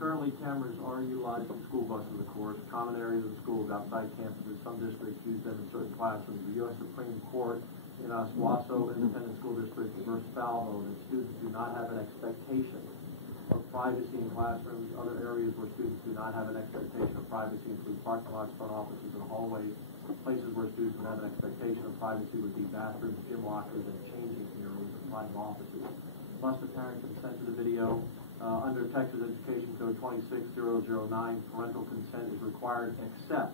Currently, cameras are utilized in school buses, of course, common areas of schools, outside campuses. Some districts use them in certain classrooms. The U.S. Supreme Court in Oswasso Independent School District versus Falvo that students do not have an expectation of privacy in classrooms. Other areas where students do not have an expectation of privacy include parking lots, front offices, and hallways. Places where students would have an expectation of privacy would be bathrooms, gym lockers, and changing areas of private offices. Must the parent consent to the video? Under Texas Education Code 26009, parental consent is required except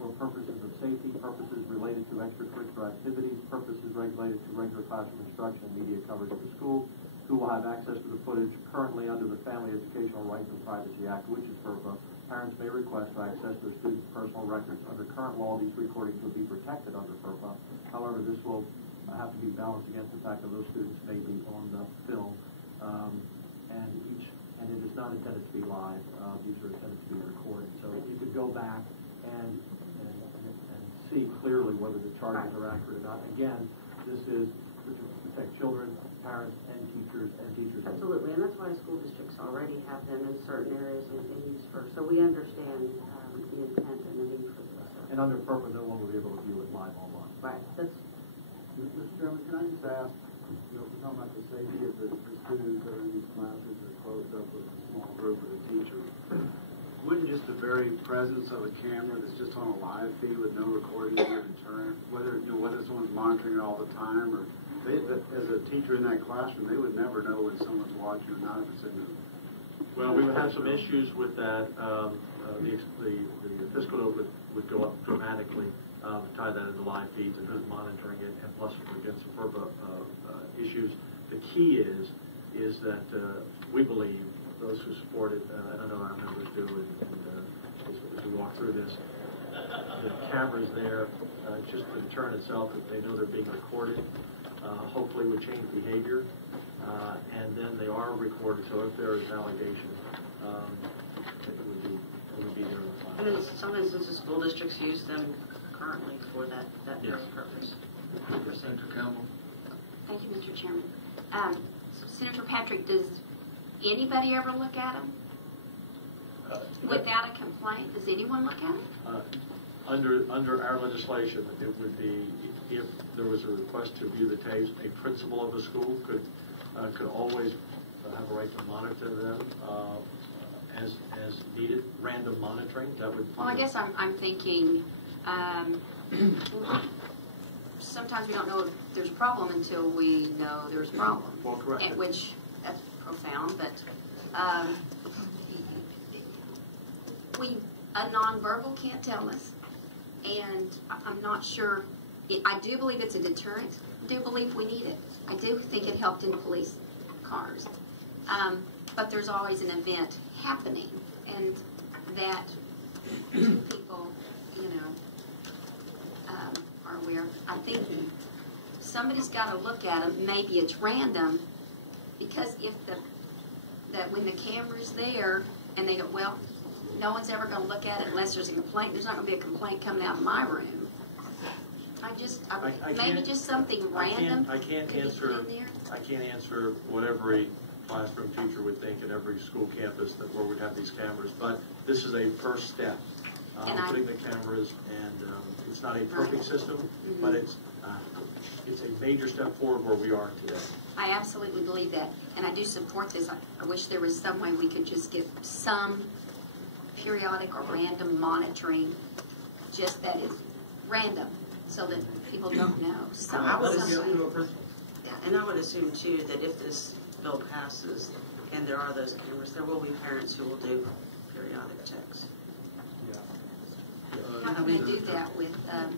for purposes of safety, purposes related to extracurricular activities, purposes regulated to regular classroom instruction and media coverage of the school. School will have access to the footage currently under the Family Educational Rights and Privacy Act, which is FERPA. Parents may request for access to the student's personal records. Under current law, these recordings will be protected under FERPA. However, this will have to be balanced against the fact that those students may be on the film. And it is not intended to be live. These are intended to be recorded. So you could go back and see clearly whether the charges are accurate or not. Again, this is to protect children, parents, and teachers. Absolutely, and that's why school districts already have them in certain areas and things for. So we understand the intent and the need for this. And under FERPA, no one will be able to view it live online. Right. That's. Mr. Chairman, can I just ask? We're talking about the safety of the students that are in these classes that are closed up with a small group of the teachers. Wouldn't just the very presence of a camera that's just on a live feed with no recording be a deterrent? Whether someone's monitoring it all the time, or as a teacher in that classroom, they would never know when someone's watching or not if it's in the. Well, we would have some issues with that. The fiscal note would go up dramatically. Tie that into live feeds and who's monitoring it, and plus against some FERPA issues. The key is that we believe, those who support it, and I know our members do, and as we walk through this, the cameras there, just the deterrent itself, that they know they're being recorded, hopefully would change behavior, and then they are recorded, so if there is an allegation, it would be there. And in some instances, school districts use them currently for that very purpose. Senator Campbell. Thank you, Mr. Chairman. So Senator Patrick, does anybody ever look at them without a complaint? Does anyone look at them? Under our legislation, it would be, if there was a request to view the tapes, a principal of the school could always have a right to monitor them as needed. Random monitoring, that would. Well, I guess I'm thinking. Sometimes we don't know if there's a problem until we know there's a problem. Well, correct. Which, that's profound, but a nonverbal can't tell us, and I'm not sure. I do believe it's a deterrent. I do believe we need it. I do think it helped in police cars, but there's always an event happening, and that people, are aware. I think somebody's got to look at them. Maybe it's random, because if when the camera's there and they go, well, no one's ever going to look at it unless there's a complaint. There's not going to be a complaint coming out of my room. Maybe just something random. I can't answer what every classroom teacher would think at every school campus where we'd have these cameras, but this is a first step. Putting the cameras, and it's not a perfect system, but it's a major step forward where we are today. I absolutely believe that, and I do support this. I wish there was some way we could just get some periodic or random monitoring, just that is random, so that people don't know. So I would assume too that if this bill passes and there are those cameras, there will be parents who will do periodic checks. How can they do that with?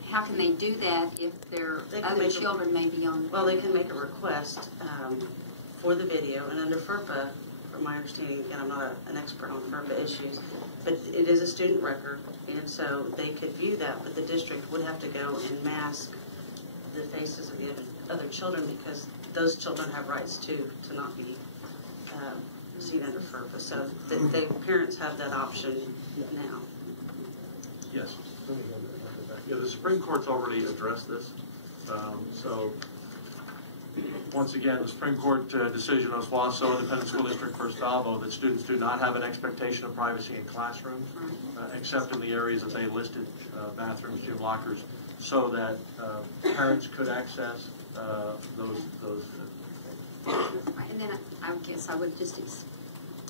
How can they do that if their other children may be on? Well, they can make a request for the video, and under FERPA, from my understanding, again, I'm not an expert on FERPA issues, but it is a student record, and so they could view that, but the district would have to go and mask the faces of the other children, because those children have rights to not be seen under FERPA. So the parents have that option now. Yes. Yeah, the Supreme Court's already addressed this. So once again, the Supreme Court decision of Wausau Independent School District versus Valvo, that students do not have an expectation of privacy in classrooms, except in the areas that they listed, bathrooms, gym lockers, so that parents could access those. And then I guess I would just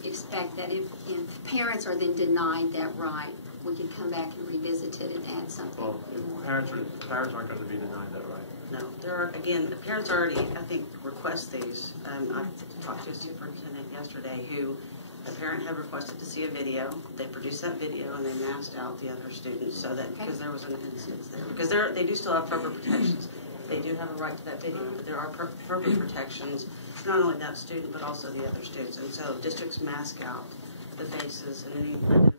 expect that if parents are then denied that right, we could come back and revisit it and add something. Well, parents aren't going to be denied that right. No, there are, again, the parents already, I think, request these. I talked to a superintendent yesterday who, a parent had requested to see a video. They produced that video and they masked out the other students so that, because there was an instance there. Because they do still have FERPA protections. They do have a right to that video, but there are FERPA protections, not only that student, but also the other students. And so districts mask out the faces and any